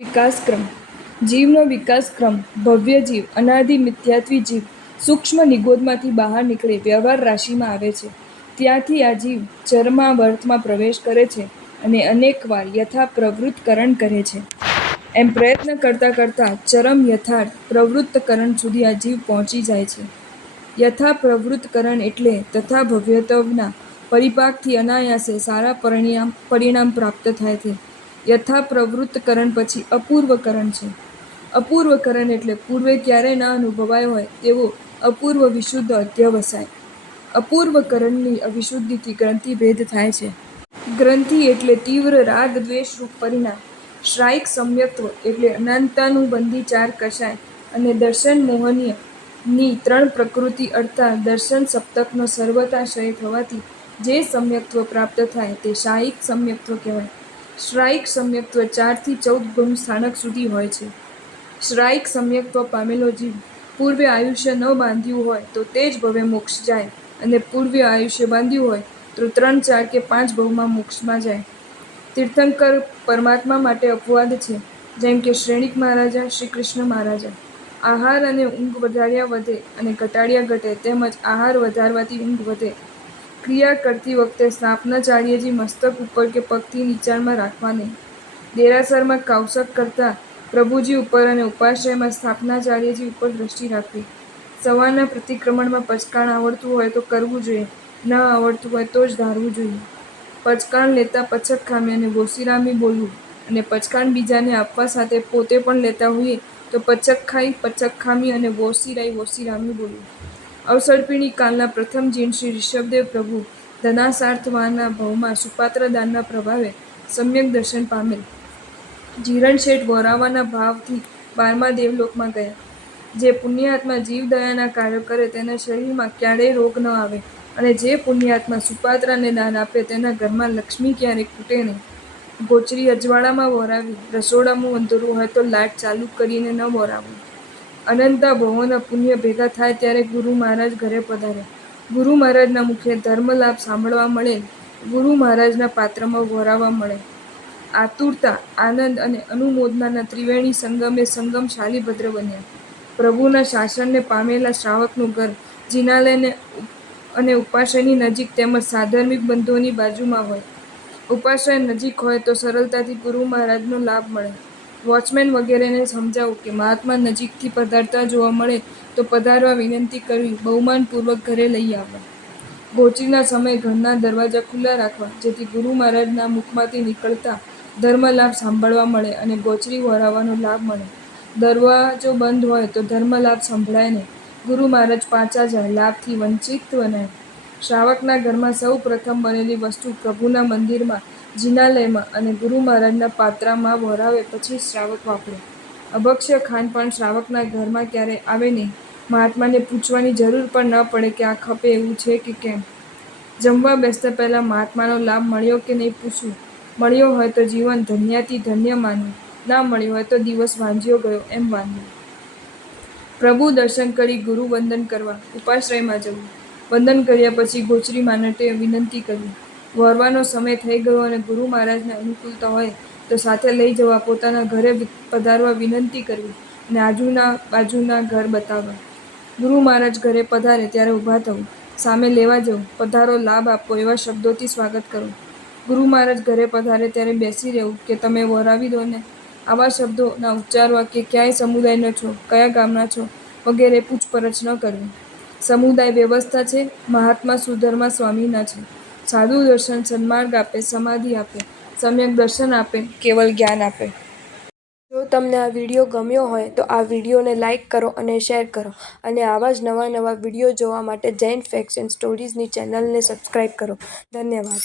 વિકાસક્રમ જીવનો વિકાસક્રમ ભવ્ય જીવ અનાદિ મિથ્યાત્વી જીવ સૂક્ષ્મ નિગોદમાંથી બહાર નીકળી વ્યવહાર રાશિમાં આવે છે. ત્યાંથી આ જીવ ચરમાવર્તમાં પ્રવેશ કરે છે અને અનેકવાર યથાપ્રવૃત્તકરણ કરે છે. એમ પ્રયત્ન કરતાં કરતાં ચરમ યથાર્થ પ્રવૃત્તકરણ સુધી આ જીવ પહોંચી જાય છે. યથાપ્રવૃત્તકરણ એટલે તથાભવ્યત્વના પરિપાકથી અનાયાસે સારા પરિણામ પ્રાપ્ત થાય છે. યથાપ્રવૃત્તકરણ પછી અપૂર્વકરણ છે. અપૂર્વકરણ એટલે પૂર્વે ક્યારેય ન અનુભવાયો હોય તેવો અપૂર્વ વિશુદ્ધ અધ્યવસાય. અપૂર્વકરણની અવિશુદ્ધિથી ગ્રંથિભેદ થાય છે. ગ્રંથિ એટલે તીવ્ર રાગ દ્વેષરૂપ પરિણામ. શ્રાઇક સમ્યક્ત્વ એટલે અનંતાનુબંધી ચાર કષાય અને દર્શન મોહનીય ની ત્રણ પ્રકૃતિ અર્થાત દર્શન સપ્તકનો સર્વથા ક્ષય થવાથી જે સમ્યક્ત્વ પ્રાપ્ત થાય તે શાયિક સમ્યક્ત્વ કહેવાય. શ્રાઇક સમ્યક્ત્વ 4 થી 14 ગુણ સ્થાનક સુધી હોય છે. શ્રાઇક સમ્યક્ત્વ પામેલો જીવ પૂર્વે આયુષ્ય ન બાંધ્યું હોય તો તે જ ભવે મોક્ષ જાય અને પૂર્વે આયુષ્ય બાંધ્યું હોય તો 3, 4 કે 5 ભવમાં મોક્ષમાં જાય. તીર્થંકર પરમાત્મા માટે અપવાદ છે, જેમ કે શ્રેણીક મહારાજા, શ્રી કૃષ્ણ મહારાજા. આહાર અને ઊંઘ વધાર્યા વધે અને ઘટાડ્યા ઘટે, તેમજ આહાર વધારવાથી ઊંઘ વધે. ક્રિયા કરતી વખતે સ્થાપનાચાર્યજી મસ્તક ઉપર કે પગથી નીચાણમાં રાખવા નહીં. દેરાસરમાં કૌશક કરતા પ્રભુજી ઉપર અને ઉપાશ્રયમાં સ્થાપનાચાર્યજી ઉપર દ્રષ્ટિ રાખવી. સવારના પ્રતિક્રમણમાં પચકાણ આવડતું હોય તો કરવું જોઈએ, ન આવડતું હોય તો જ ધારવું જોઈએ. પચકાણ લેતા પચકખામી અને વોશીરામી બોલવું અને પચકાણ બીજાને આપવા સાથે પોતે પણ લેતા હોઈએ તો પચકખાઈ, પચકખામી અને વોશીરામી બોલવું. અવસર્પિણી કાલના પ્રથમ જીન શ્રી ઋષભદેવ પ્રભુ ધનાસાર્થવાના ભવમાં સુપાત્ર દાનના પ્રભાવે સમ્યક દર્શન પામેલ. જીરણ શેઠ વોરાવાના ભાવથી 12મા દેવલોકમાં ગયા. જે પુણ્યાત્મા જીવદયાના કાર્યો કરે તેના શરીરમાં ક્યારેય રોગ ન આવે અને જે પુણ્યાત્મા સુપાત્રાને દાન આપે તેના ઘરમાં લક્ષ્મી ક્યારેય ખૂટે નહીં. ગોચરી અજવાળામાં વોરાવી. રસોડામાં અંધારું હોય તો લાઇટ ચાલુ કરીને ન વોરાવવું. અનંતા ભવોના પુણ્ય ભેગા થાય ત્યારે ગુરુ મહારાજ ઘરે પધાર્યા. ગુરુ મહારાજના મુખે ધર્મલાભ સાંભળવા મળેલ. ગુરુ મહારાજના પાત્રમાં વોરાવા મળે. આતુરતા, આનંદ અને અનુમોદનાના ત્રિવેણી સંગમે સંગમ શાલિભદ્ર બન્યા. પ્રભુના શાસનને પામેલા શ્રાવકનું ઘર જિનાલય અને ઉપાશ્રયની નજીક તેમજ સાધર્મિક બંધુઓની બાજુમાં હોય. ઉપાશ્રય નજીક હોય તો સરળતાથી ગુરુ મહારાજનો લાભ મળે. વોચમેન વગેરેને સમજાવવું કે મહાત્મા નજીકથી પધારતા જોવા મળે તો પધારવા વિનંતી કરવી, બહુમાનપૂર્વક ઘરે લઈ આવવા. ગોચરીના સમયે ઘરના દરવાજા ખુલ્લા રાખવા, જેથી ગુરુ મહારાજના મુખમાંથી નીકળતા ધર્મલાભ સાંભળવા મળે અને ગોચરી વોરાવાનો લાભ મળે. દરવાજો બંધ હોય તો ધર્મલાભ સંભળાય નહીં. ગુરુ મહારાજ પાછા જાય, લાભથી વંચિત બનાય. શ્રાવકના ઘરમાં સૌ પ્રથમ બનેલી વસ્તુ પ્રભુના મંદિરમાં, જિનાલયમાં અને ગુરુ મહારાજના પાત્રમાં વોરાવે પછી શ્રાવક વાપરે. અભક્ષ્ય ખાનપાન શ્રાવકના ઘરમાં ક્યારેય આવે નહીં. મહાત્માને પૂછવાની જરૂર પણ ન પડે કે આ ખપે એવું છે કે કેમ. જમવા બેસતા પહેલા મહાત્માનો લાભ મળ્યો કે નહીં પૂછવું. મળ્યો હોય તો જીવન ધન્યાતિ ધન્ય માનવું, ના મળ્યો હોય તો દિવસ વાંજ્યો ગયો એમ માનવું. પ્રભુ દર્શન કરી ગુરુ વંદન કરવા ઉપાશ્રયમાં જવું. વંદન કર્યા પછી ગોચરી માટે વિનંતી કરવી. વોરવાનો સમય થઈ ગયો અને ગુરુ મહારાજને અનુકૂળતા હોય તો સાથે લઈ જવા પોતાના ઘરે પધારવા વિનંતી કરવી અને બાજુના ઘર બતાવવા. ગુરુ મહારાજ ઘરે પધારે ત્યારે ઊભા થવું, સામે લેવા જવું, પધારો, લાભ આપો એવા શબ્દોથી સ્વાગત કરવું. ગુરુ મહારાજ ઘરે પધારે ત્યારે બેસી રહેવું કે તમે વોરાવી દો ને, આવા શબ્દો ના ઉચ્ચારવા કે ક્યાંય સમુદાયના છો, કયા ગામના છો વગેરે પૂછપરછ ન કરવી. સમુદાય વ્યવસ્થા છે, મહાત્મા સુધર્મા સ્વામીના છે. સાધુ દર્શન, સન્માર્ગ આપે, સમાધિ આપે, સમ્યક દર્શન આપે, કેવલ જ્ઞાન આપે. જો તમને આ વિડીયો ગમ્યો હોય તો આ વિડીયોને લાઇક કરો અને શેર કરો અને આવા જ નવા વિડીયો જોવા માટે જૈન ફેક્ટ્સ એન્ડ સ્ટોરીઝની ચેનલને સબસ્ક્રાઈબ કરો. ધન્યવાદ.